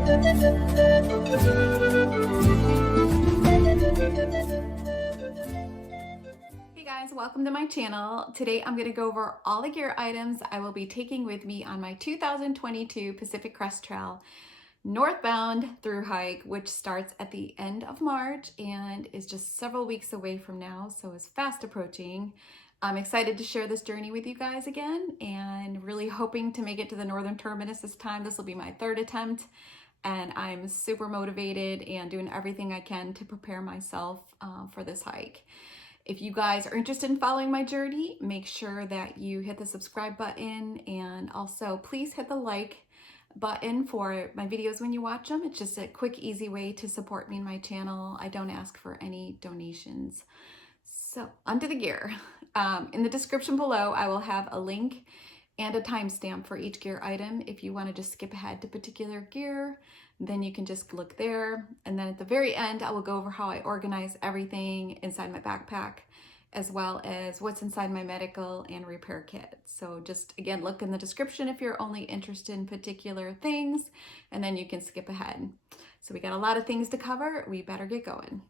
Hey guys, welcome to my channel. Today I'm going to go over all the gear items I will be taking with me on my 2022 Pacific Crest Trail northbound through hike, which starts at the end of March and is just several weeks away from now, so it's fast approaching. I'm excited to share this journey with you guys again and really hoping to make it to the northern terminus this time. This will be my third attempt and I'm super motivated and doing everything I can to prepare myself for this hike. If you guys are interested in following my journey, make sure that you hit the subscribe button and also please hit the like button for my videos when you watch them. It's just a quick, easy way to support me and my channel. I don't ask for any donations. So onto the gear. In the description below, I will have a link and a timestamp for each gear item. If you want to just skip ahead to particular gear, then you can just look there. And then at the very end, I will go over how I organize everything inside my backpack, as well as what's inside my medical and repair kit. So just again, look in the description if you're only interested in particular things, and then you can skip ahead. So we got a lot of things to cover. We better get going.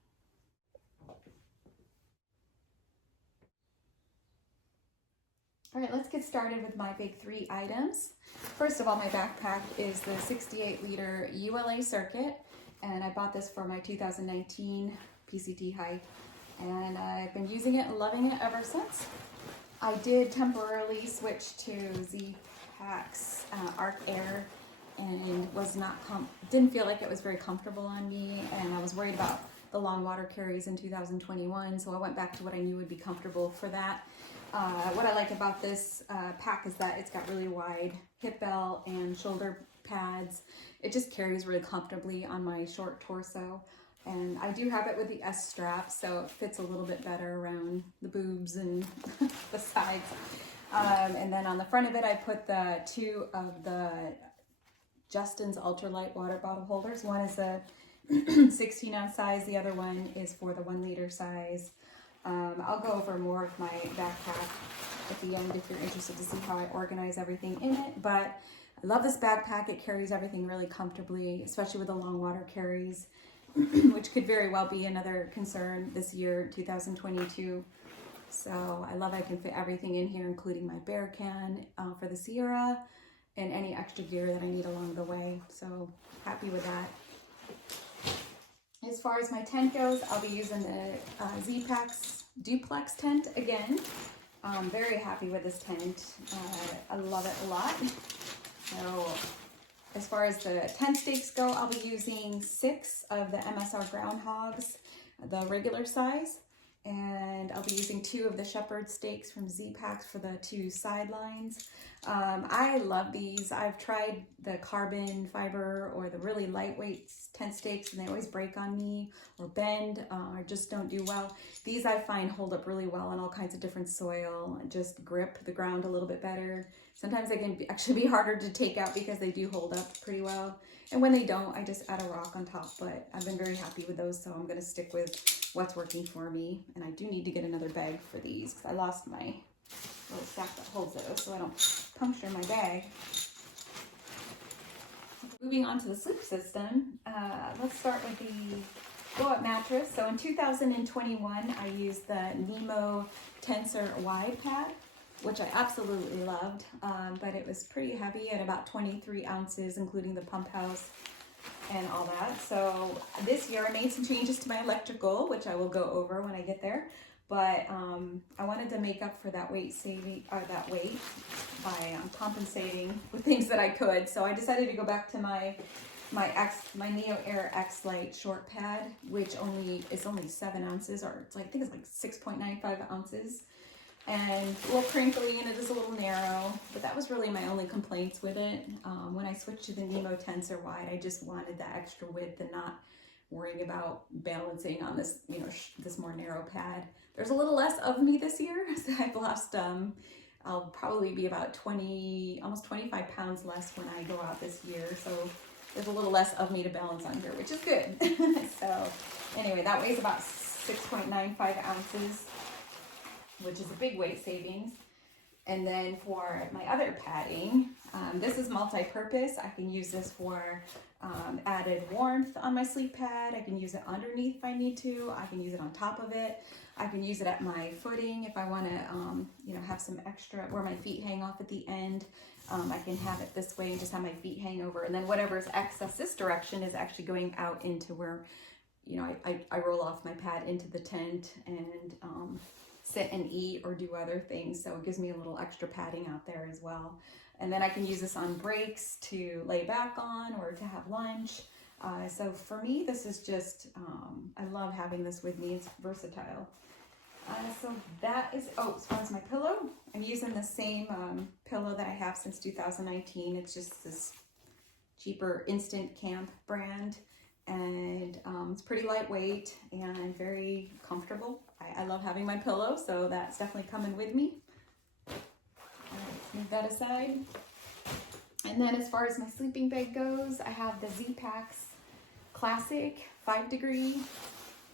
All right, let's get started with my big three items. First of all, my backpack is the 68-liter ULA circuit, and I bought this for my 2019 PCT hike, and I've been using it and loving it ever since. I did temporarily switch to Z-Pack's Arc Air, and didn't feel like it was very comfortable on me, and I was worried about the long water carries in 2021, so I went back to what I knew would be comfortable for that. What I like about this pack is that it's got really wide hip belt and shoulder pads. It just carries really comfortably on my short torso. And I do have it with the S strap, so it fits a little bit better around the boobs and the sides. And then on the front of it, I put the two of the Justin's ultralight water bottle holders. One is a 16-ounce size, the other one is for the 1-liter size. I'll go over more of my backpack at the end if you're interested to see how I organize everything in it, but I love this backpack. It carries everything really comfortably, especially with the long water carries, which could very well be another concern this year, 2022. So I love I can fit everything in here, including my bear can for the Sierra and any extra gear that I need along the way. So happy with that. As far as my tent goes, I'll be using the Z-Pack's duplex tent again. I'm very happy with this tent. I love it a lot. So as far as the tent stakes go, I'll be using 6 of the MSR groundhogs, the regular size, and I'll be using 2 of the shepherd stakes from Z-Pack for the 2 sidelines. I love these. I've tried the carbon fiber or the really lightweight tent stakes, and they always break on me or bend or just don't do well. These I find hold up really well on all kinds of different soil and just grip the ground a little bit better. Sometimes they can actually be harder to take out because they do hold up pretty well. And when they don't, I just add a rock on top, but I've been very happy with those, so I'm going to stick with what's working for me. And I do need to get another bag for these because I lost my little sack that holds those so I don't puncture my bag. Moving on to the sleep system, let's start with the blow-up mattress. So in 2021, I used the Nemo Tensor Wide Pad, which I absolutely loved, but it was pretty heavy at about 23 ounces, including the pump house and all that. So this year I made some changes to my electrical, which I will go over when I get there. But I wanted to make up for that weight by compensating with things that I could. So I decided to go back to my Neoair Xlite short pad, which is only 7 ounces, or I think it's like 6.95 ounces. And a little crinkly, and it is a little narrow, but that was really my only complaints with it. When I switched to the Nemo Tensor Wide, I just wanted the extra width and not worrying about balancing on this, this more narrow pad. There's a little less of me this year, so I've lost, I'll probably be about almost 25 pounds less when I go out this year. So there's a little less of me to balance on here, which is good. So anyway, that weighs about 6.95 ounces, which is a big weight savings. And then for my other padding, this is multi-purpose. I can use this for added warmth on my sleep pad. I can use it underneath if I need to. I can use it on top of it. I can use it at my footing if I want to, you know, have some extra where my feet hang off at the end. I can have it this way and just have my feet hang over. And then whatever's excess this direction is actually going out into where, you know, I roll off my pad into the tent and sit and eat or do other things. So it gives me a little extra padding out there as well. And then I can use this on breaks to lay back on or to have lunch. So for me, this is just, I love having this with me. It's versatile. So that is, oh, as far as my pillow, I'm using the same pillow that I have since 2019. It's just this cheaper Instant Camp brand. And it's pretty lightweight and very comfortable. I love having my pillow, so that's definitely coming with me. Move that aside. And then as far as my sleeping bag goes, I have the Z-Packs Classic 5 degree.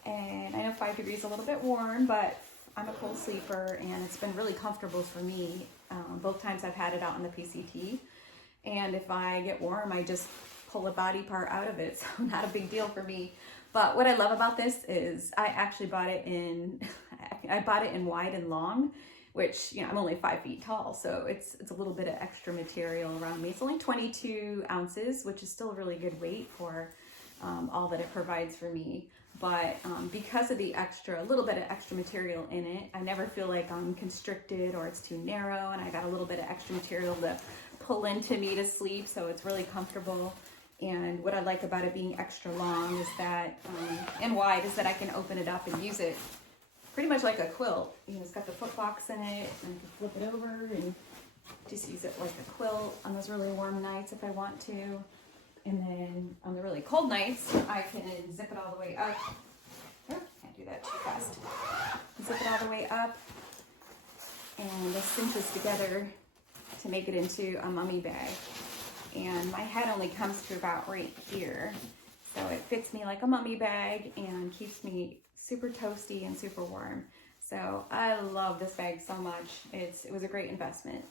And I know 5 degrees is a little bit warm, but I'm a cold sleeper and it's been really comfortable for me. Both times I've had it out on the PCT. And if I get warm, I just pull a body part out of it, so not a big deal for me. But what I love about this is I actually bought it in, I bought it in wide and long, which, you know, I'm only 5 feet tall, so it's a little bit of extra material around me. It's only 22 ounces, which is still a really good weight for all that it provides for me. But because of the a little bit of extra material in it, I never feel like I'm constricted or it's too narrow, and I got a little bit of extra material to pull into me to sleep, so it's really comfortable. And what I like about it being extra long is that, and wide, is that I can open it up and use it pretty much like a quilt. You know, it's got the foot box in it, and I can flip it over and just use it like a quilt on those really warm nights if I want to. And then on the really cold nights, I can zip it all the way up. Oh, can't do that too fast. Zip it all the way up and just cinches together to make it into a mummy bag. And my head only comes to about right here. So it fits me like a mummy bag and keeps me super toasty and super warm. So I love this bag so much. It was a great investment.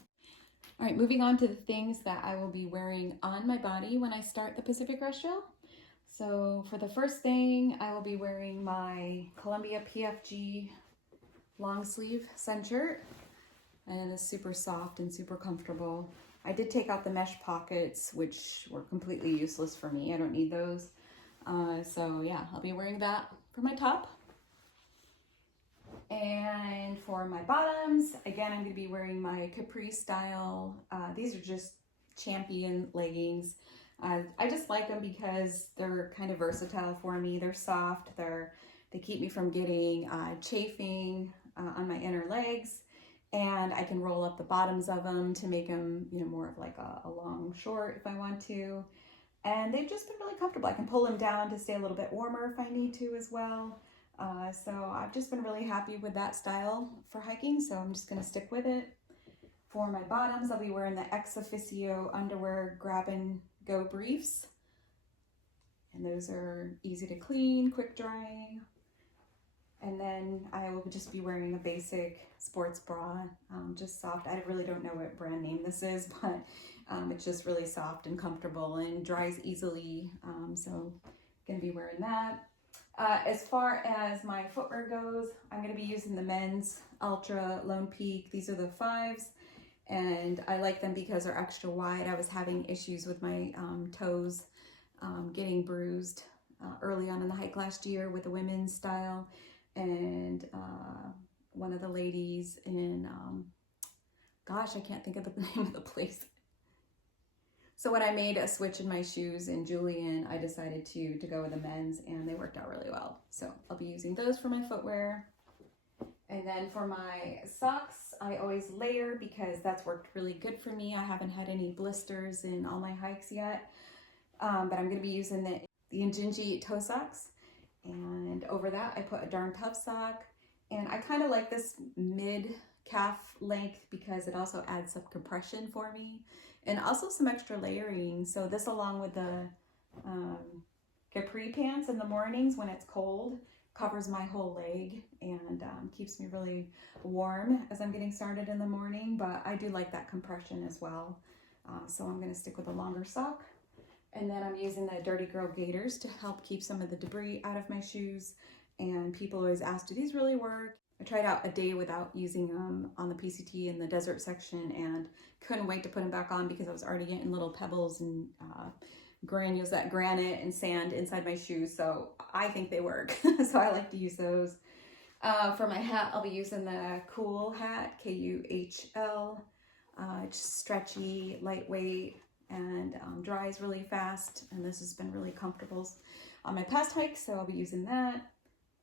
All right, moving on to the things that I will be wearing on my body when I start the Pacific Crest Trail. So for the first thing, I will be wearing my Columbia PFG long sleeve sun shirt. And it's super soft and super comfortable. I did take out the mesh pockets, which were completely useless for me. I don't need those. So yeah, I'll be wearing that for my top. And for my bottoms, again, I'm going to be wearing my Capri style. These are just Champion leggings. I just like them because they're kind of versatile for me. They're soft. They keep me from getting chafing on my inner legs. And I can roll up the bottoms of them to make them, you know, more of like a long short if I want to. And they've just been really comfortable. I can pull them down to stay a little bit warmer if I need to as well. So I've just been really happy with that style for hiking, so I'm just going to stick with it. For my bottoms, I'll be wearing the Ex Officio underwear grab and go briefs. And those are easy to clean, quick drying. And then I will just be wearing a basic sports bra, just soft. I really don't know what brand name this is, but it's just really soft and comfortable and dries easily. So I'm going to be wearing that. As far as my footwear goes, I'm going to be using the men's Ultra Lone Peak. These are the 5s, and I like them because they're extra wide. I was having issues with my toes getting bruised early on in the hike last year with the women's style. And one of the ladies in, gosh, I can't think of the name of the place. So when I made a switch in my shoes in Julian, I decided to go with the men's, and they worked out really well. So I'll be using those for my footwear. And then for my socks, I always layer because that's worked really good for me. I haven't had any blisters in all my hikes yet, but I'm going to be using the Injinji toe socks. And over that, I put a Darn Tough sock. And I kind of like this mid-calf length because it also adds some compression for me. And also some extra layering. So this, along with the capri pants in the mornings when it's cold, covers my whole leg and keeps me really warm as I'm getting started in the morning. But I do like that compression as well. So I'm going to stick with a longer sock. And then I'm using the Dirty Girl gaiters to help keep some of the debris out of my shoes. And people always ask, do these really work? I tried out a day without using them on the PCT in the desert section and couldn't wait to put them back on because I was already getting little pebbles and granules, that granite and sand inside my shoes. So I think they work. So I like to use those. For my hat, I'll be using the Cool hat, Kuhl. It's stretchy, lightweight, and dries really fast. And this has been really comfortable on my past hikes, so I'll be using that.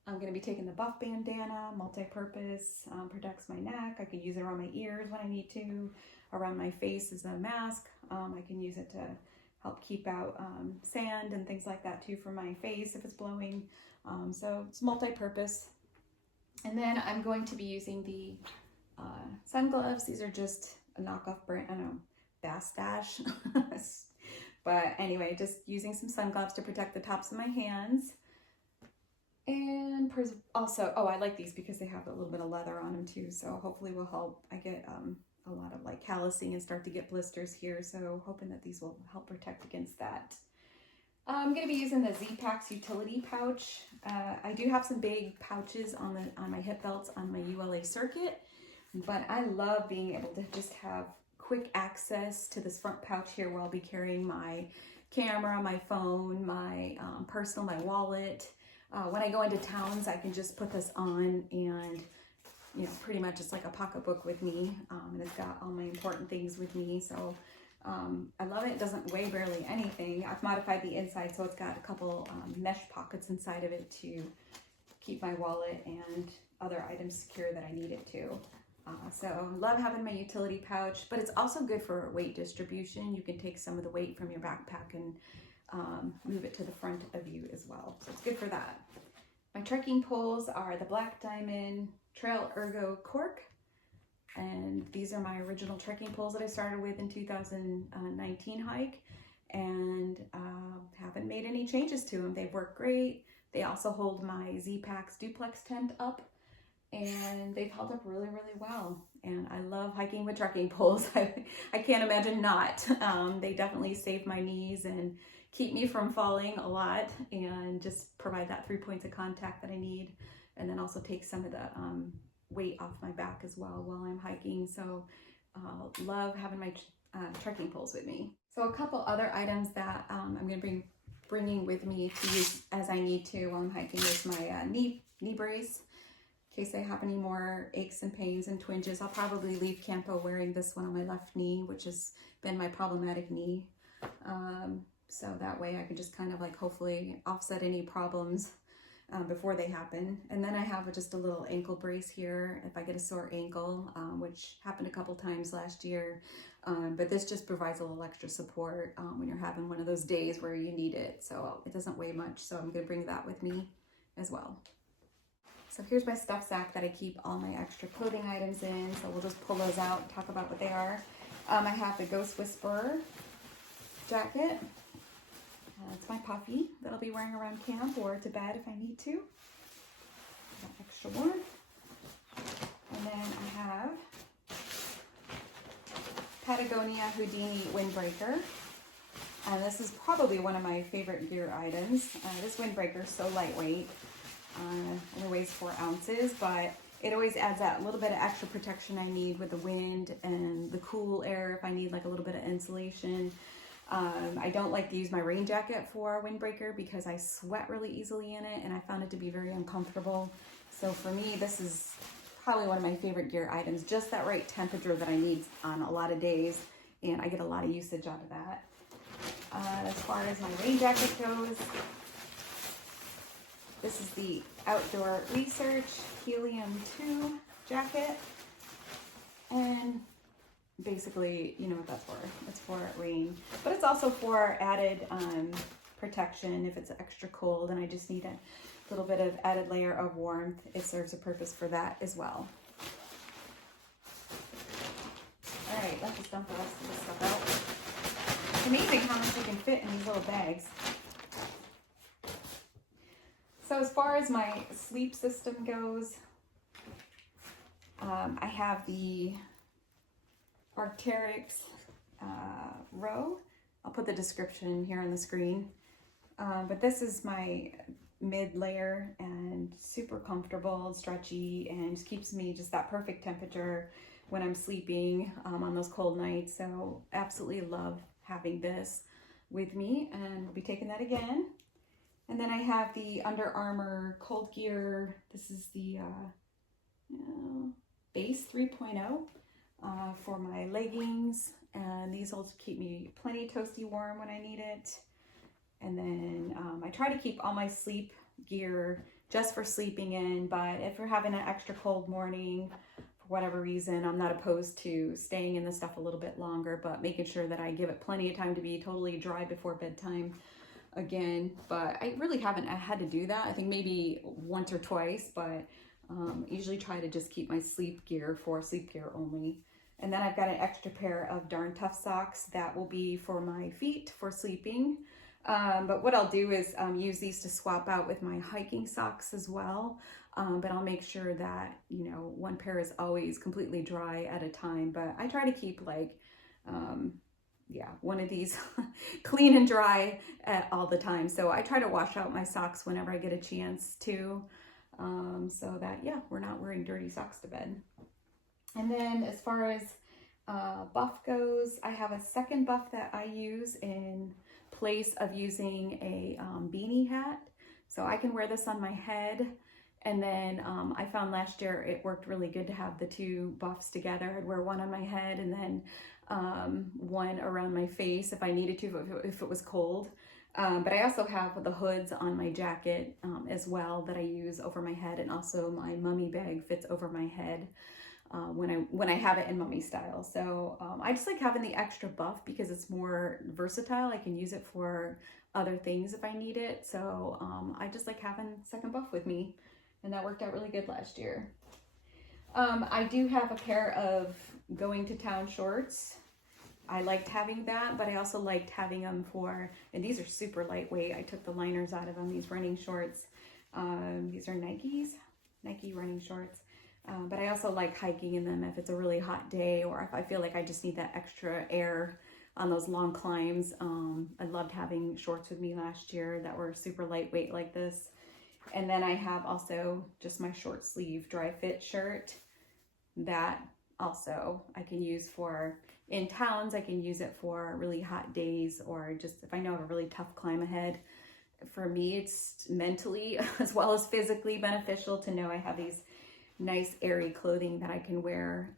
I'm going to be taking the buff bandana, multi-purpose, protects my neck. I can use it around my ears when I need to, around my face as a mask. I can use it to help keep out sand and things like that too for my face if it's blowing. So it's multi-purpose. And then I'm going to be using the sun gloves. These are just a knockoff brand, I don't know, Bass Dash. But anyway, just using some sun gloves to protect the tops of my hands. And also, oh, I like these because they have a little bit of leather on them too. So hopefully will help. I get a lot of like callousing and start to get blisters here. So hoping that these will help protect against that. I'm going to be using the Z-Packs utility pouch. I do have some big pouches on my hip belts on my ULA circuit, but I love being able to just have quick access to this front pouch here where I'll be carrying my camera, my phone, my personal, my wallet. When I go into towns, I can just put this on and, you know, pretty much it's like a pocketbook with me. And it's got all my important things with me. So I love it. It doesn't weigh barely anything. I've modified the inside so it's got a couple mesh pockets inside of it to keep my wallet and other items secure that I need it to. So I love having my utility pouch, but it's also good for weight distribution. You can take some of the weight from your backpack and move it to the front of you as well. So it's good for that. My trekking poles are the Black Diamond Trail Ergo Cork. And these are my original trekking poles that I started with in 2019 hike, and haven't made any changes to them. They've worked great. They also hold my Z-Packs duplex tent up, and they've held up really, really well. And I love hiking with trekking poles. I can't imagine not. They definitely save my knees and keep me from falling a lot, and just provide that 3 points of contact that I need, and then also take some of the weight off my back as well while I'm hiking. So love having my trekking poles with me. So a couple other items that I'm going to be bringing with me to use as I need to while I'm hiking is my knee brace. In case I have any more aches and pains and twinges, I'll probably leave Campo wearing this one on my left knee, which has been my problematic knee. So that way I can just kind of like hopefully offset any problems before they happen. And then I have just a little ankle brace here if I get a sore ankle, which happened a couple times last year. But this just provides a little extra support when you're having one of those days where you need it. So it doesn't weigh much, so I'm gonna bring that with me as well. So here's my stuff sack that I keep all my extra clothing items in. So we'll just pull those out and talk about what they are. I have the Ghost Whisperer jacket. It's my puffy that I'll be wearing around camp or to bed if I need to. Got extra warmth. And then I have Patagonia Houdini windbreaker. And this is probably one of my favorite gear items. This windbreaker is so lightweight. Only weighs 4 ounces, but it always adds that little bit of extra protection I need with the wind and the cool air if I need like a little bit of insulation. I don't like to use my rain jacket for a windbreaker because I sweat really easily in it and I found it to be very uncomfortable. So for me, this is probably one of my favorite gear items, just that right temperature that I need on a lot of days, and I get a lot of usage out of that. As far as my rain jacket goes, this is the Outdoor Research Helium 2 jacket, and basically, you know what that's for. It's for rain, but it's also for added protection if it's extra cold and I just need a little bit of added layer of warmth. It serves a purpose for that as well. All right, let's just dump the rest of this stuff out. It's amazing how much you can fit in these little bags. So as far as my sleep system goes, I have the Arc'teryx Row I'll put the description here on the screen. But this is my mid layer and super comfortable and stretchy and just keeps me just that perfect temperature when I'm sleeping on those cold nights. So absolutely love having this with me, and we'll be taking that again. And then I have the Under Armour Cold Gear. This is the Base 3.0 for my leggings, and these will keep me plenty toasty warm when I need it. And then I try to keep all my sleep gear just for sleeping in, but if you're having an extra cold morning for whatever reason, I'm not opposed to staying in the stuff a little bit longer, but making sure that I give it plenty of time to be totally dry before bedtime again. But I really haven't had to do that. I think maybe once or twice, but usually try to just keep my sleep gear for sleep gear only. And then I've got an extra pair of Darn Tough socks that will be for my feet for sleeping. But what I'll do is use these to swap out with my hiking socks as well. But I'll make sure that, you know, one pair is always completely dry at a time. But I try to keep like, one of these clean and dry all the time. So I try to wash out my socks whenever I get a chance to, so that, we're not wearing dirty socks to bed. And then as far as buff goes, I have a second buff that I use in place of using a beanie hat. So I can wear this on my head. And then I found last year it worked really good to have the two buffs together. I'd wear one on my head and then one around my face if I needed to, if it was cold. But I also have the hoods on my jacket as well that I use over my head, and also my mummy bag fits over my head when I have it in mummy style. So I just like having the extra buff because it's more versatile. I can use it for other things if I need it. So I just like having second buff with me, and that worked out really good last year. I do have a pair of going to town shorts. I liked having that, but I also liked having them and these are super lightweight. I took the liners out of them, these running shorts. These are Nike running shorts. But I also like hiking in them if it's a really hot day, or if I feel like I just need that extra air on those long climbs. I loved having shorts with me last year that were super lightweight like this. And then I have also just my short sleeve dry fit shirt that also I can use for in towns. I can use it for really hot days, or just if I know I have a really tough climb ahead. For me, it's mentally as well as physically beneficial to know I have these nice airy clothing that I can wear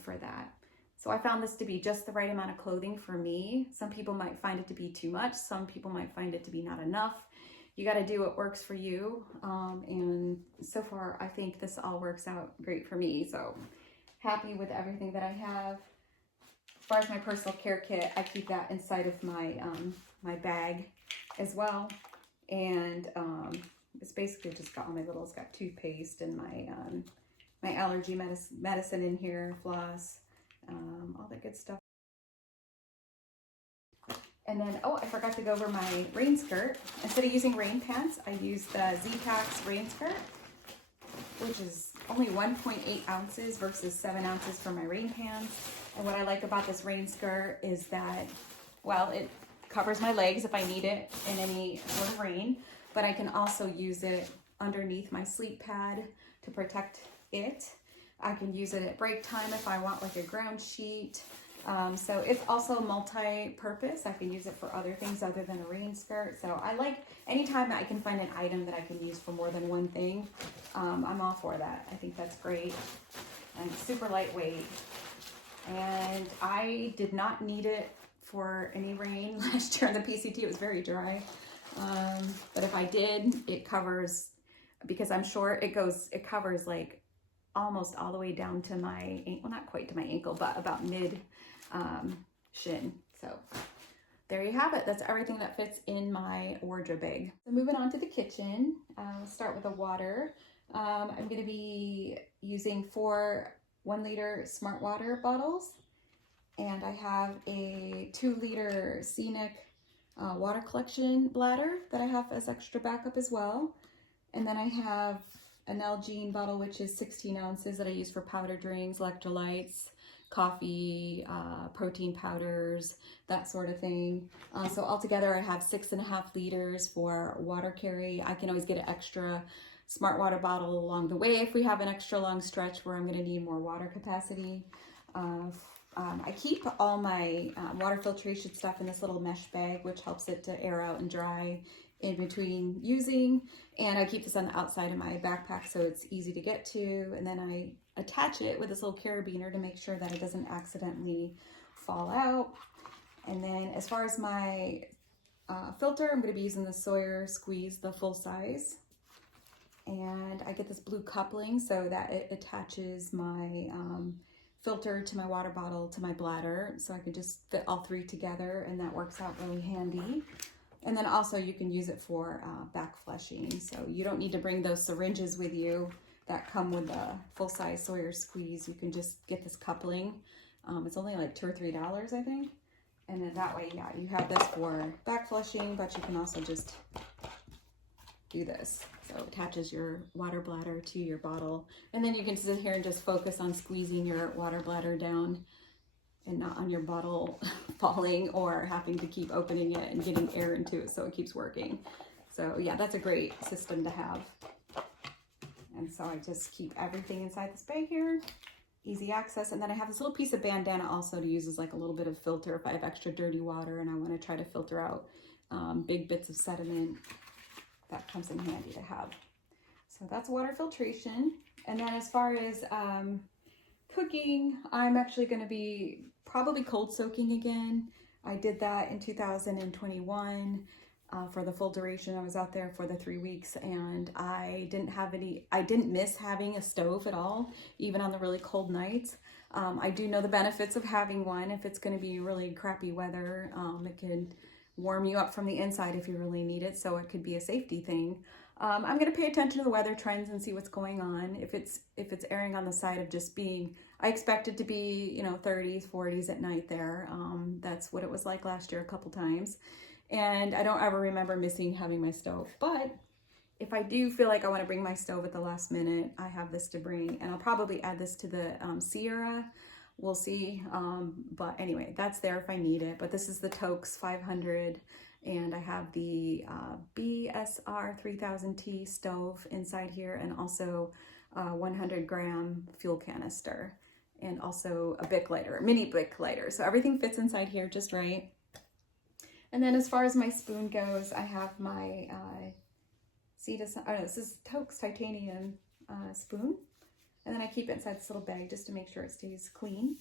for that. So I found this to be just the right amount of clothing for me. Some people might find it to be too much. Some people might find it to be not enough. You got to do what works for you. And so far, I think this all works out great for me. So happy with everything that I have. As far as my personal care kit, I keep that inside of my my bag as well. And it's basically just got all my it's got toothpaste and my my allergy medicine in here, floss, all that good stuff. And then, oh, I forgot to go over my rain skirt. Instead of using rain pants, I used the Z-Packs rain skirt, which is only 1.8 ounces versus 7 ounces for my rain pants. And what I like about this rain skirt is that, well, it covers my legs if I need it in any sort of rain, but I can also use it underneath my sleep pad to protect it. I can use it at break time if I want like a ground sheet. So it's also multi-purpose. I can use it for other things other than a rain skirt. So I like anytime that I can find an item that I can use for more than one thing, I'm all for that. I think that's great. And it's super lightweight. And I did not need it for any rain last year on the PCT. It was very dry. But if I did, it covers, because I'm short, it covers like almost all the way down to my, well, not quite to my ankle, but about mid shin. So there you have it. That's everything that fits in my wardrobe bag. So moving on to the kitchen, we'll start with the water. I'm going to be using 4 1-liter Smart Water bottles, and I have a 2-liter Scenic water collection bladder that I have as extra backup as well. And then I have an Nalgene bottle, which is 16 ounces that I use for powder drinks, electrolytes, coffee, protein powders, that sort of thing. So altogether I have 6.5 liters for water carry. I can always get an extra smart water bottle along the way if we have an extra long stretch where I'm going to need more water capacity. I keep all my water filtration stuff in this little mesh bag, which helps it to air out and dry in between using. And I keep this on the outside of my backpack so it's easy to get to. And then I attach it with this little carabiner to make sure that it doesn't accidentally fall out. And then as far as my filter, I'm going to be using the Sawyer Squeeze, the full size. And I get this blue coupling so that it attaches my filter to my water bottle to my bladder, so I can just fit all three together, and that works out really handy. And then also you can use it for back flushing, so you don't need to bring those syringes with you that come with the full-size Sawyer Squeeze. You can just get this coupling. It's only like $2 or $3, I think. And then that way, yeah, you have this for back flushing, but you can also just do this. So it attaches your water bladder to your bottle. And then you can sit here and just focus on squeezing your water bladder down and not on your bottle falling or having to keep opening it and getting air into it so it keeps working. So yeah, that's a great system to have. And so I just keep everything inside this bag here. Easy access. And then I have this little piece of bandana also to use as like a little bit of filter if I have extra dirty water and I want to try to filter out big bits of sediment. That comes in handy to have. So that's water filtration. And then as far as cooking, I'm actually going to be probably cold soaking again. I did that in 2021 for the full duration. I was out there for the 3 weeks, and I didn't miss having a stove at all, even on the really cold nights. I do know the benefits of having one. If it's going to be really crappy weather, it can warm you up from the inside if you really need it, so it could be a safety thing. I'm going to pay attention to the weather trends and see what's going on. If it's erring on the side of just being, I expect it to be, you know, 30s, 40s at night there. That's what it was like last year a couple times. And I don't ever remember missing having my stove. But if I do feel like I want to bring my stove at the last minute, I have this to bring. And I'll probably add this to the Sierra. We'll see. But anyway, that's there if I need it. But this is the Toaks 500. And I have the BSR 3000T stove inside here, and also a 100-gram fuel canister, and also a Bic lighter, a mini Bic lighter. So everything fits inside here just right. And then as far as my spoon goes, I have my this is Toaks titanium spoon. And then I keep it inside this little bag just to make sure it stays clean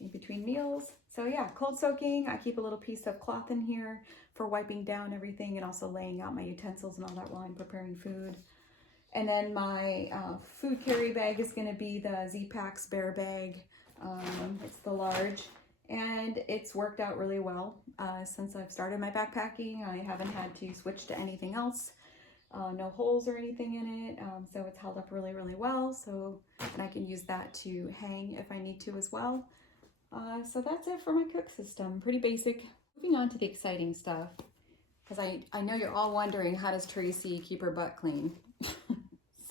in between meals. So yeah, cold soaking. I keep a little piece of cloth in here for wiping down everything and also laying out my utensils and all that while I'm preparing food. And then my food carry bag is going to be the Z-Packs Bear bag. It's the large, and it's worked out really well since I've started my backpacking. I haven't had to switch to anything else. No holes or anything in it, so it's held up really, really well. So, and I can use that to hang if I need to as well. So that's it for my cook system. Pretty basic. Moving on to the exciting stuff, because I know you're all wondering, how does Tracy keep her butt clean?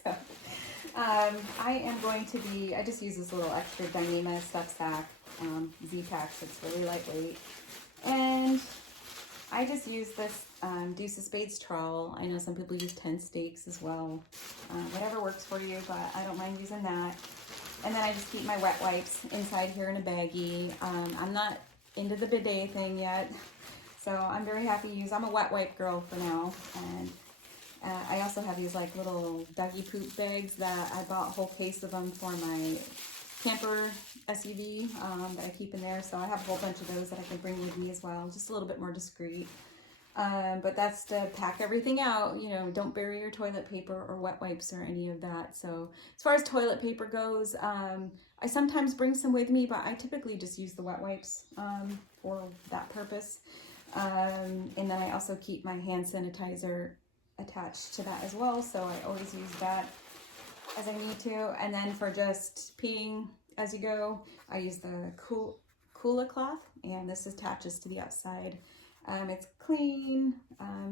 So I am going to be, I just use this little extra Dyneema stuff sack, Z-Packs. It's really lightweight. And I just use this Deuce of Spades trowel. I know some people use 10 stakes as well. Whatever works for you, but I don't mind using that. And then I just keep my wet wipes inside here in a baggie. I'm not into the bidet thing yet, so I'm very happy to use. I'm a wet wipe girl for now. And I also have these like little doggy poop bags that I bought a whole case of them for my camper SUV that I keep in there. So I have a whole bunch of those that I can bring with me as well, just a little bit more discreet. But that's to pack everything out. You know, don't bury your toilet paper or wet wipes or any of that. So as far as toilet paper goes, I sometimes bring some with me, but I typically just use the wet wipes for that purpose. And then I also keep my hand sanitizer attached to that as well. So I always use that as I need to. And then for just peeing as you go, I use the Coola cloth, and this attaches to the outside. It's clean.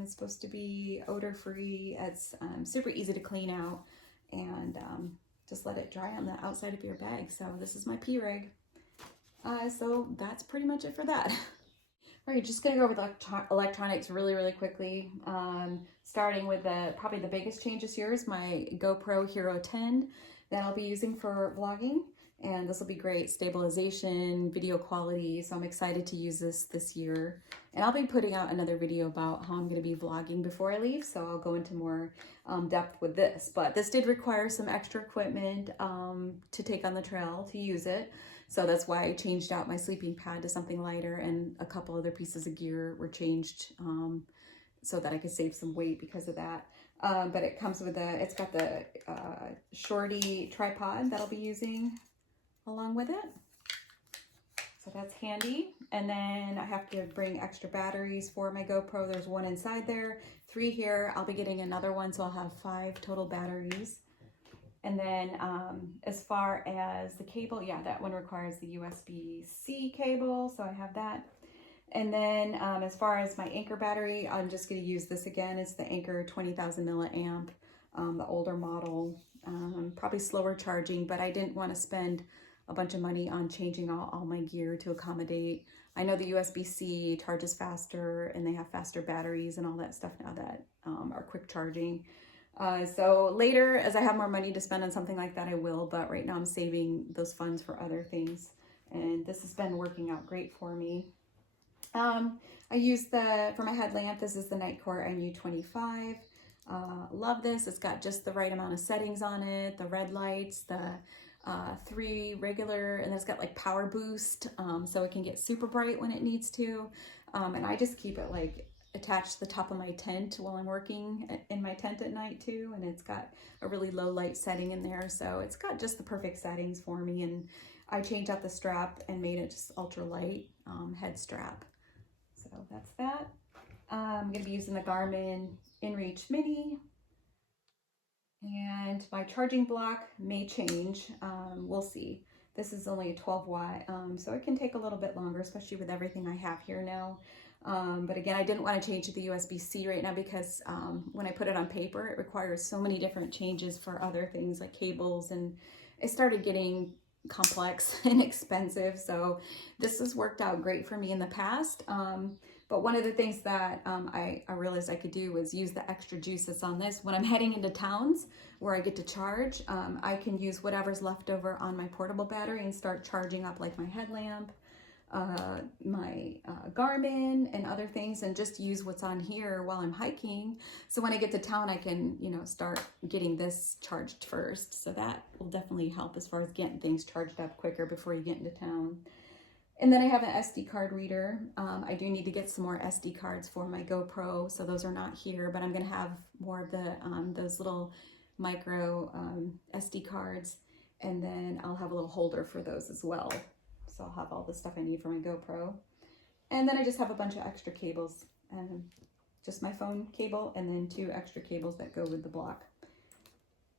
It's supposed to be odor-free. It's super easy to clean out, and just let it dry on the outside of your bag. So this is my pee rig. So that's pretty much it for that. All right, just gonna go over electronics really quickly. Starting with probably the biggest change this year is my GoPro Hero 10 that I'll be using for vlogging. And this will be great stabilization, video quality. So I'm excited to use this year. And I'll be putting out another video about how I'm gonna be vlogging before I leave. So I'll go into more depth with this. But this did require some extra equipment to take on the trail to use it. So that's why I changed out my sleeping pad to something lighter, and a couple other pieces of gear were changed so that I could save some weight because of that. But it comes with it's got the shorty tripod that I'll be using along with it. So that's handy. And then I have to bring extra batteries for my GoPro. There's one inside there, 3 here. I'll be getting another one, so I'll have 5 total batteries. And then as far as the cable, yeah, that one requires the USB-C cable, so I have that. And then as far as my Anker battery, I'm just going to use this again. It's the Anker 20,000 milliamp, the older model, probably slower charging, but I didn't want to spend a bunch of money on changing all my gear to accommodate. I know the USB-C charges faster, and they have faster batteries and all that stuff now that are quick charging. So later, as I have more money to spend on something like that, I will, but right now I'm saving those funds for other things. And this has been working out great for me. I use for my headlamp, this is the Nightcore MU25. Love this. It's got just the right amount of settings on it, the red lights, the 3 regular, and it's got like power boost, so it can get super bright when it needs to. And I just keep it like attached to the top of my tent while I'm working in my tent at night too, and it's got a really low light setting in there, so it's got just the perfect settings for me. And I changed out the strap and made it just ultra light head strap. So that's that. I'm going to be using the Garmin InReach Mini, and my charging block may change. We'll see. This is only a 12 watt, so it can take a little bit longer, especially with everything I have here now. But again, I didn't want to change to the USB-C right now because when I put it on paper, it requires so many different changes for other things like cables, and it started getting complex and expensive. So this has worked out great for me in the past. But one of the things that I realized I could do was use the extra juice that's on this. When I'm heading into towns where I get to charge, I can use whatever's left over on my portable battery and start charging up like my headlamp, my Garmin and other things, and just use what's on here while I'm hiking. So when I get to town, I can, start getting this charged first. So that will definitely help as far as getting things charged up quicker before you get into town. And then I have an SD card reader. I do need to get some more SD cards for my GoPro, so those are not here, but I'm gonna have more of the those little micro SD cards, and then I'll have a little holder for those as well. So I'll have all the stuff I need for my GoPro. And then I just have a bunch of extra cables, just my phone cable, and then 2 extra cables that go with the block.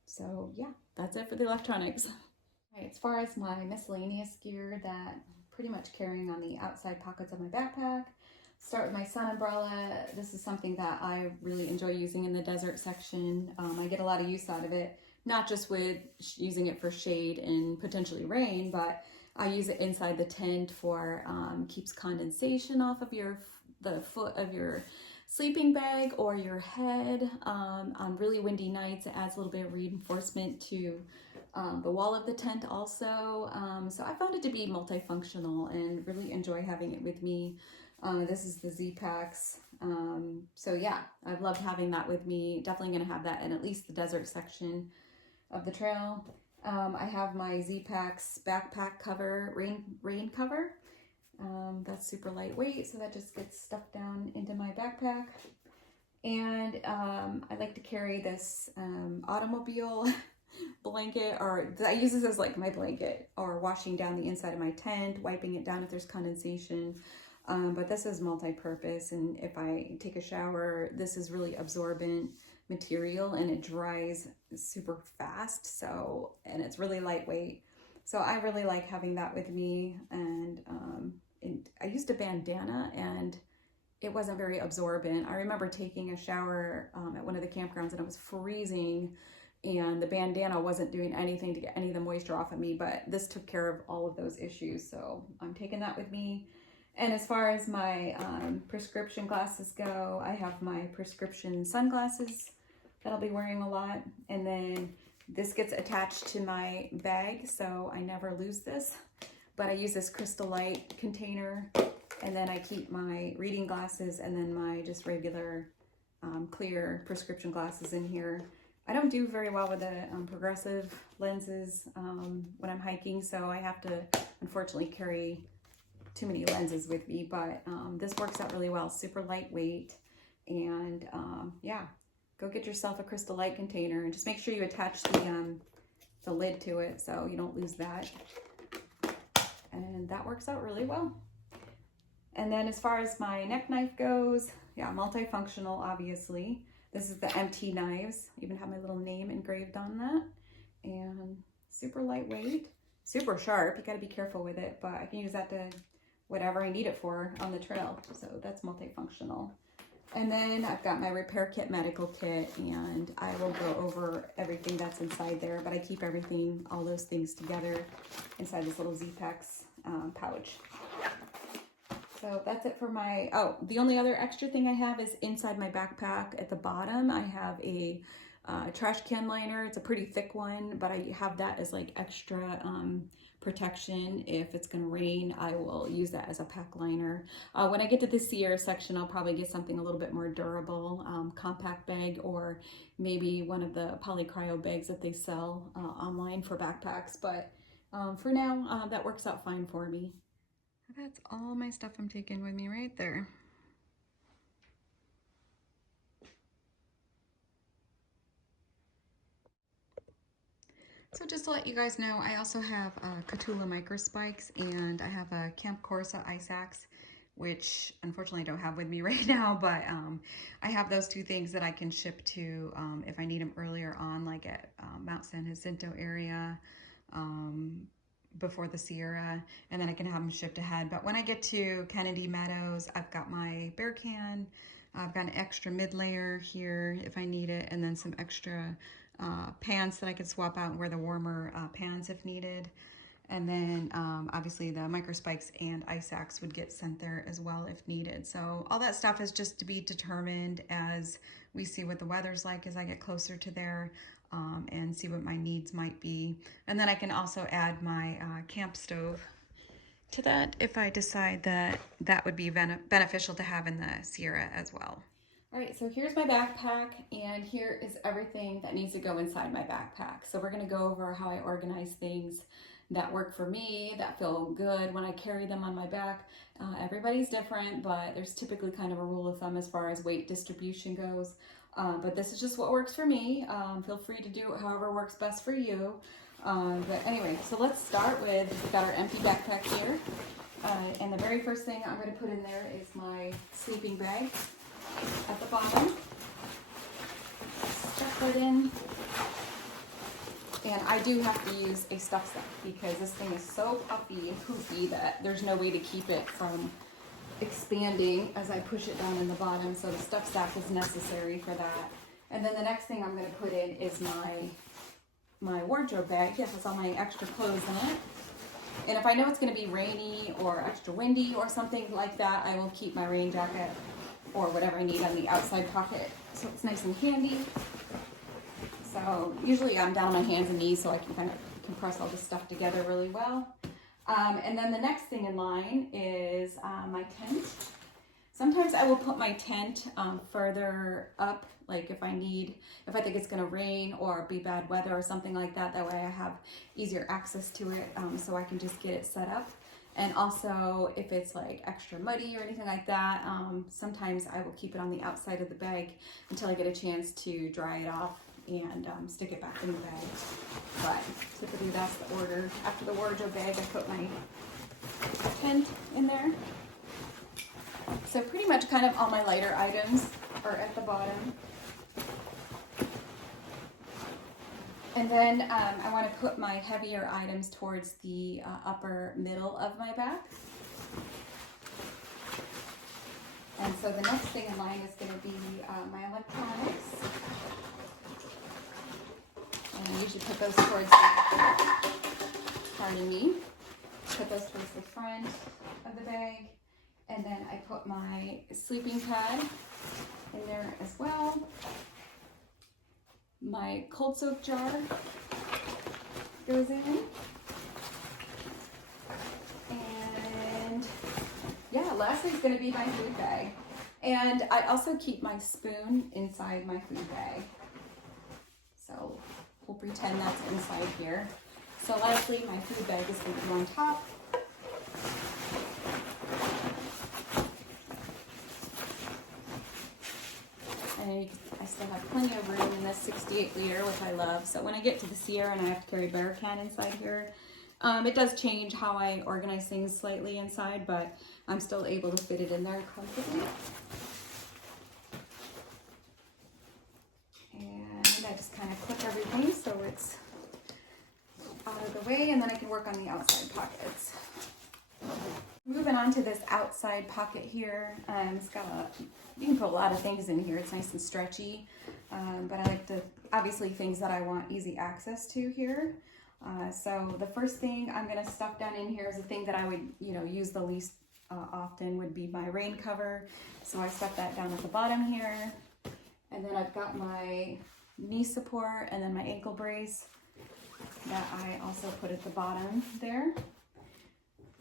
So yeah, that's it for the electronics. All right, as far as my miscellaneous gear that pretty much carrying on the outside pockets of my backpack. Start with my sun umbrella. This is something that I really enjoy using in the desert section. I get a lot of use out of it, not just with using it for shade and potentially rain, but I use it inside the tent for keeps condensation off of the foot of your sleeping bag or your head. On really windy nights, it adds a little bit of reinforcement to the wall of the tent also. So I found it to be multifunctional and really enjoy having it with me. This is the Z-Packs. So yeah, I've loved having that with me. Definitely gonna have that in at least the desert section of the trail. I have my Z-Packs backpack cover, rain cover. That's super lightweight, so that just gets stuffed down into my backpack. And I like to carry this automobile blanket, or I use this as like my blanket, or washing down the inside of my tent, wiping it down if there's condensation. But this is multi-purpose, and if I take a shower, this is really absorbent material and it dries super fast, so, and it's really lightweight. So I really like having that with me. And I used a bandana and it wasn't very absorbent. I remember taking a shower at one of the campgrounds and it was freezing and the bandana wasn't doing anything to get any of the moisture off of me, but this took care of all of those issues. So I'm taking that with me. And as far as my prescription glasses go, I have my prescription sunglasses that I'll be wearing a lot. And then this gets attached to my bag, so I never lose this. But I use this Crystal Light container, and then I keep my reading glasses and then my just regular clear prescription glasses in here. I don't do very well with the progressive lenses when I'm hiking, so I have to unfortunately carry too many lenses with me, but this works out really well. Super lightweight, and yeah, go get yourself a Crystal Light container and just make sure you attach the lid to it so you don't lose that. And that works out really well. And then as far as my neck knife goes, yeah, multifunctional, obviously. This is the MT knives. I even have my little name engraved on that. And super lightweight, super sharp. You gotta be careful with it, but I can use that to whatever I need it for on the trail. So that's multifunctional. And then I've got my repair kit, medical kit, and I will go over everything that's inside there, but I keep everything, all those things together inside this little Z-Packs pouch. So that's it for my, oh, the only other extra thing I have is inside my backpack at the bottom. I have a trash can liner. It's a pretty thick one, but I have that as like extra protection. If it's gonna rain, I will use that as a pack liner. When I get to the Sierra section, I'll probably get something a little bit more durable, compact bag, or maybe one of the polycryo bags that they sell online for backpacks. But for now, that works out fine for me. That's all my stuff I'm taking with me right there. So just to let you guys know, I also have Catula micro spikes, and I have a Camp Corsa ice axe, which unfortunately I don't have with me right now, but I have those two things that I can ship to if I need them earlier on, like at Mount San Jacinto area, before the Sierra, and then I can have them shipped ahead. But when I get to Kennedy Meadows, I've got my bear can, I've got an extra mid layer here if I need it, and then some extra pants that I could swap out and wear the warmer pants if needed. And then obviously the micro spikes and ice axe would get sent there as well if needed. So all that stuff is just to be determined as we see what the weather's like as I get closer to there, and see what my needs might be. And then I can also add my camp stove to that if I decide that that would be beneficial to have in the Sierra as well. All right, so here's my backpack, and here is everything that needs to go inside my backpack. So we're gonna go over how I organize things that work for me, that feel good when I carry them on my back. Everybody's different, but there's typically kind of a rule of thumb as far as weight distribution goes. But this is just what works for me. Feel free to do however works best for you. But anyway, so let's start with, we've got our empty backpack here. And the very first thing I'm gonna put in there is my sleeping bag at the bottom. Stuff that in. And I do have to use a stuff sack because this thing is so puffy and poofy that there's no way to keep it from expanding as I push it down in the bottom. So the stuff sack is necessary for that. And then the next thing I'm going to put in is my wardrobe bag. Yes, it's all my extra clothes in it. And if I know it's going to be rainy or extra windy or something like that, I will keep my rain jacket or whatever I need on the outside pocket, so it's nice and handy. So usually I'm down on my hands and knees so I can kind of compress all this stuff together really well. And then the next thing in line is my tent. Sometimes I will put my tent further up, like if I think it's gonna rain or be bad weather or something like that. That way I have easier access to it, so I can just get it set up. And also if it's like extra muddy or anything like that, sometimes I will keep it on the outside of the bag until I get a chance to dry it off and stick it back in the bag. But typically that's the order. After the wardrobe bag, I put my tent in there. So pretty much kind of all my lighter items are at the bottom. And then I want to put my heavier items towards the upper middle of my back. And so the next thing in line is going to be my electronics. And I usually put those towards pardon me, put those towards the front of the bag. And then I put my sleeping pad in there as well. My cold soak jar goes in. And yeah, lastly is going to be my food bag. And I also keep my spoon inside my food bag. So we'll pretend that's inside here. So lastly, my food bag is going to be on top. And I still have plenty of room in this 68 liter, which I love. So when I get to the Sierra and I have to carry bear can inside here, it does change how I organize things slightly inside, but I'm still able to fit it in there comfortably. And I just kind of clip everything so it's out of the way, and then I can work on the outside pockets. Moving on to this outside pocket here, it's got you can put a lot of things in here. It's nice and stretchy, but I like to, obviously things that I want easy access to here. So the first thing I'm gonna stuff down in here is the thing that I would, use the least often would be my rain cover. So I stuff that down at the bottom here. And then I've got my knee support and then my ankle brace that I also put at the bottom there.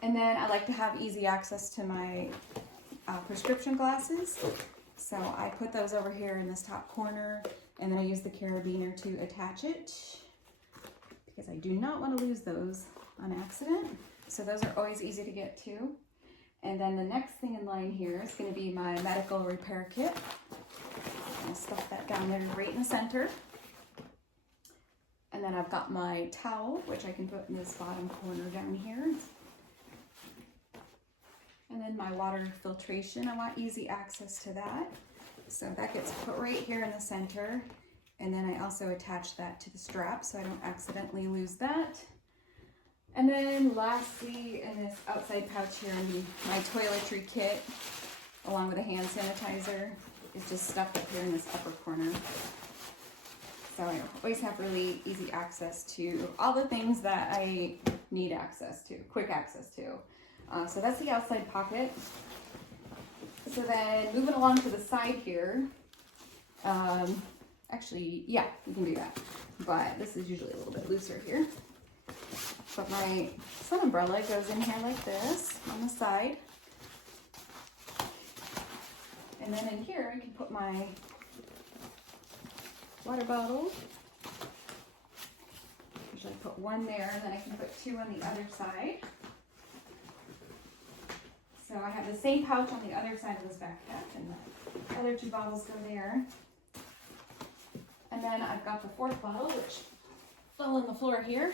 And then I like to have easy access to my prescription glasses. So I put those over here in this top corner, and then I use the carabiner to attach it because I do not want to lose those on accident. So those are always easy to get to. And then the next thing in line here is going to be my medical repair kit. I'll stuff that down there right in the center. And then I've got my towel, which I can put in this bottom corner down here. And then my water filtration, I want easy access to that. So that gets put right here in the center. And then I also attach that to the strap so I don't accidentally lose that. And then lastly, in this outside pouch here, my toiletry kit, along with a hand sanitizer, is just stuffed up here in this upper corner. So I always have really easy access to all the things that I need access to, quick access to. So that's the outside pocket. So then moving along to the side here, actually, yeah, we can do that. But this is usually a little bit looser here. But my sun umbrella goes in here like this on the side. And then in here, I can put my water bottle. Usually put one there, and then I can put two on the other side. So I have the same pouch on the other side of this backpack, and the other two bottles go there. And then I've got the fourth bottle, which fell on the floor here.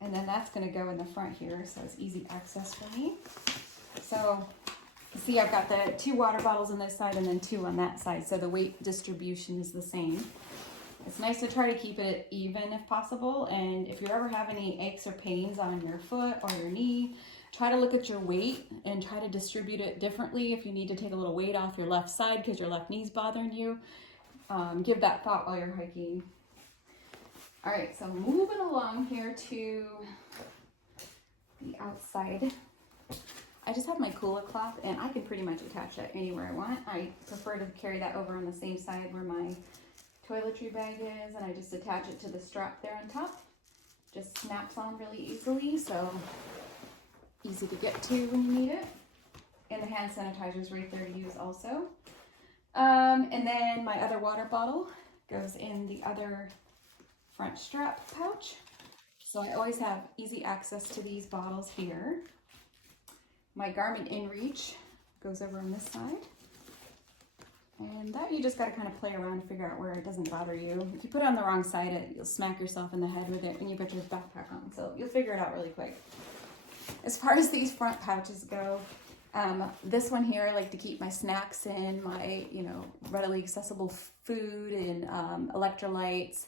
And then that's going to go in the front here, so it's easy access for me. So you see I've got the two water bottles on this side and then two on that side, so the weight distribution is the same. It's nice to try to keep it even if possible, and if you ever have any aches or pains on your foot or your knee, try to look at your weight and try to distribute it differently. If you need to take a little weight off your left side because your left knee's bothering you, give that thought while you're hiking. All right, so moving along here to the outside. I just have my Cooler cloth, and I can pretty much attach that anywhere I want. I prefer to carry that over on the same side where my toiletry bag is, and I just attach it to the strap there on top. Just snaps on really easily, so easy to get to when you need it. And the hand sanitizer is right there to use also. And then my other water bottle goes in the other front strap pouch. So I always have easy access to these bottles here. My Garmin InReach goes over on this side. And that you just got to kind of play around to figure out where it doesn't bother you. If you put it on the wrong side, you'll smack yourself in the head with it when you put your backpack on. So you'll figure it out really quick. As far as these front pouches go, this one here, I like to keep my snacks in, my, readily accessible food and electrolytes,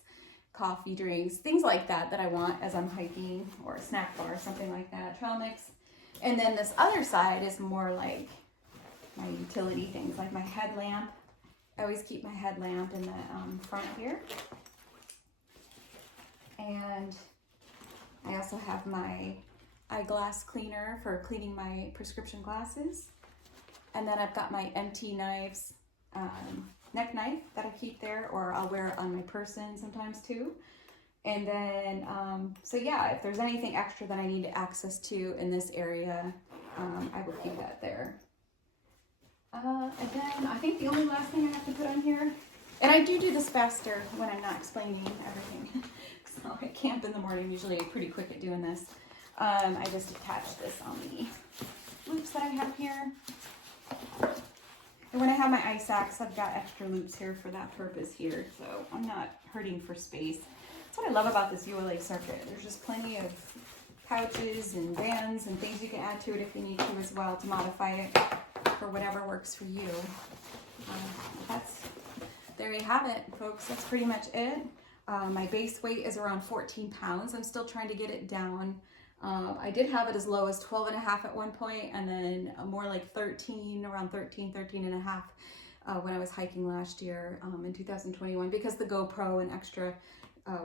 coffee, drinks, things like that I want as I'm hiking, or a snack bar, something like that, trail mix. And then this other side is more like my utility things, like my headlamp. I always keep my headlamp in the front here. And I also have my eyeglass cleaner for cleaning my prescription glasses. And then I've got my empty knives, neck knife that I keep there, or I'll wear it on my person sometimes too. And then, so yeah, if there's anything extra that I need access to in this area, I will keep that there. And then I think the only last thing I have to put on here, and I do this faster when I'm not explaining everything. So at camp in the morning, I'm usually pretty quick at doing this. I just attach this on the loops that I have here. And when I have my ice axe, I've got extra loops here for that purpose here, so I'm not hurting for space. That's what I love about this ULA circuit. There's just plenty of pouches and bands and things you can add to it if you need to as well to modify it for whatever works for you. There you have it, folks. That's pretty much it. My base weight is around 14 pounds. I'm still trying to get it down. I did have it as low as 12 and a half at one point, and then more like 13, around 13 and a half when I was hiking last year in 2021. Because the GoPro and extra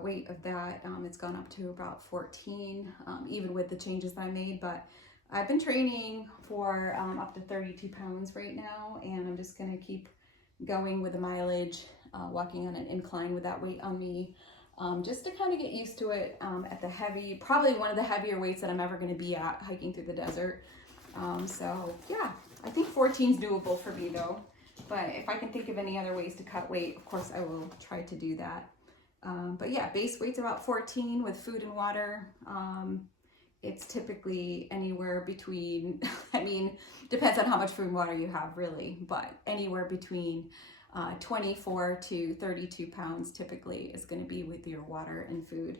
weight of that, it's gone up to about 14, even with the changes that I made. But I've been training for up to 32 pounds right now, and I'm just gonna keep going with the mileage, walking on an incline with that weight on me, just to kind of get used to it at the heavy, probably one of the heavier weights that I'm ever going to be at hiking through the desert. So yeah, I think 14 is doable for me though. But if I can think of any other ways to cut weight, of course I will try to do that. But yeah, base weight's about 14 with food and water. It's typically anywhere between, I mean, depends on how much food and water you have really, but anywhere between 24 to 32 pounds typically is going to be with your water and food.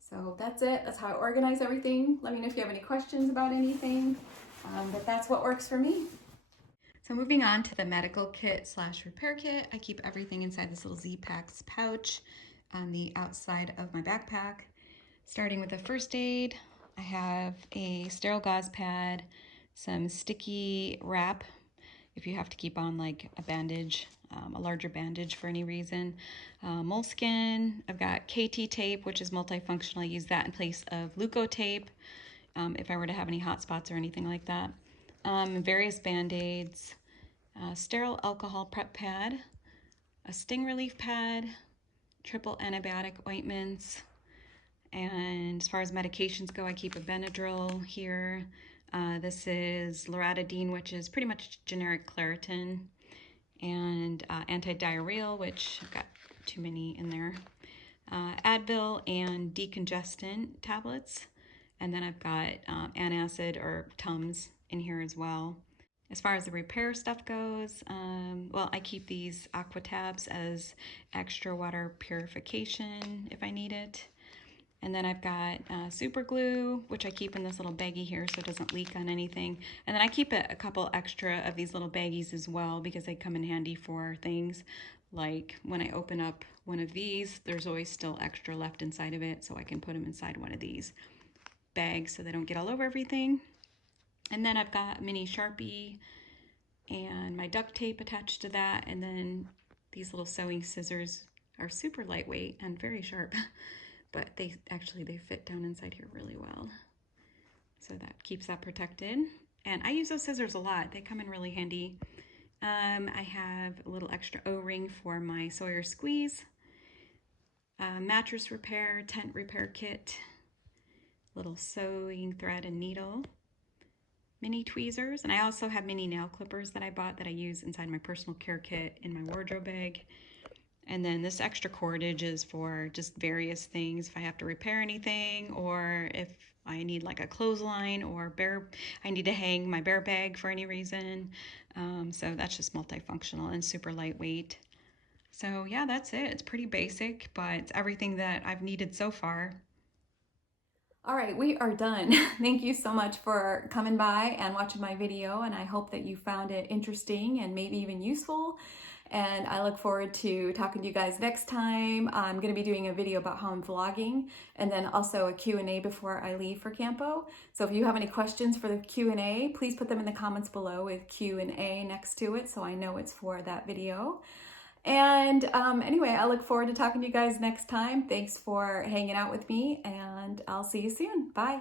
So that's it. That's how I organize everything. Let me know if you have any questions about anything, but that's what works for me. So moving on to the medical kit / repair kit, I keep everything inside this little Z-Packs pouch on the outside of my backpack. Starting with the first aid, I have a sterile gauze pad, some sticky wrap if you have to keep on like a bandage, a larger bandage for any reason. Moleskin, I've got KT tape, which is multifunctional. I use that in place of Leuko tape if I were to have any hot spots or anything like that. Various band-aids, sterile alcohol prep pad, a sting relief pad, triple antibiotic ointments, and as far as medications go, I keep a Benadryl here. This is loratadine, which is pretty much generic Claritin, and anti-diarrheal, which I've got too many in there, Advil and decongestant tablets, and then I've got antacid or Tums in here as well. As far as the repair stuff goes, well, I keep these aqua tabs as extra water purification if I need it. And then I've got super glue, which I keep in this little baggie here so it doesn't leak on anything. And then I keep a couple extra of these little baggies as well because they come in handy for things like when I open up one of these, there's always still extra left inside of it, so I can put them inside one of these bags so they don't get all over everything. And then I've got a mini Sharpie and my duct tape attached to that. And then these little sewing scissors are super lightweight and very sharp. But they fit down inside here really well. So that keeps that protected. And I use those scissors a lot. They come in really handy. I have a little extra O-ring for my Sawyer squeeze, mattress repair, tent repair kit, little sewing thread and needle, mini tweezers, and I also have mini nail clippers that I bought that I use inside my personal care kit in my wardrobe bag. And then this extra cordage is for just various things. If I have to repair anything, or if I need like a clothesline, or I need to hang my bear bag for any reason. So that's just multifunctional and super lightweight. So yeah, that's it. It's pretty basic, but it's everything that I've needed so far. All right, we are done. Thank you so much for coming by and watching my video, and I hope that you found it interesting and maybe even useful. And I look forward to talking to you guys next time. I'm going to be doing a video about how I'm vlogging, and then also a Q&A before I leave for Campo. So if you have any questions for the Q&A, please put them in the comments below with Q&A next to it so I know it's for that video. And anyway, I look forward to talking to you guys next time. Thanks for hanging out with me, and I'll see you soon. Bye.